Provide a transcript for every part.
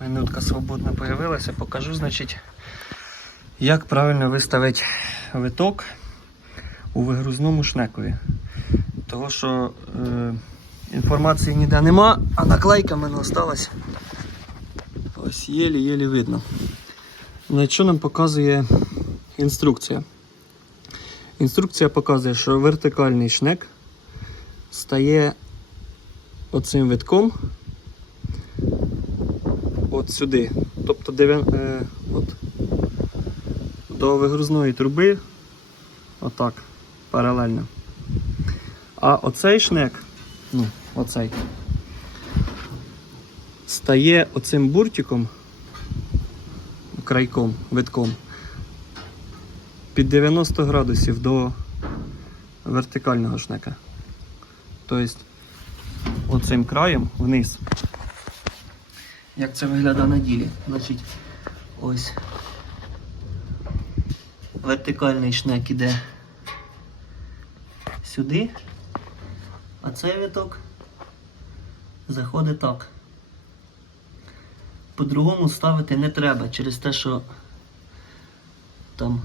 Минутка свободно появилася. Покажу, значить, як правильно виставити виток у вигрузному шнекові. Того що е, інформації ніде нема, а наклейка в мене осталась. Ось єлі-єлі видно. Значить, що нам показує інструкція? Інструкція показує, що вертикальний шнек стає оцим витком от сюди. Тобто е, от, до вигрузної труби отак, паралельно. А оцей шнек, ну, оцей, стає оцим буртиком, крайком, витком, під 90 градусів до вертикального шнека. Тобто оцим краєм вниз. Як це виглядає на ділі? Значить, ось вертикальний шнек іде сюди, а цей виток заходить так. По-другому ставити не треба через те, що там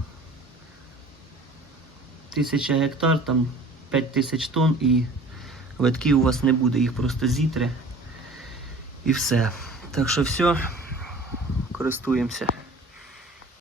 тисяча гектар, там 5 тисяч тонн і витків у вас не буде, їх просто зітре і все. Так що все, користуємося.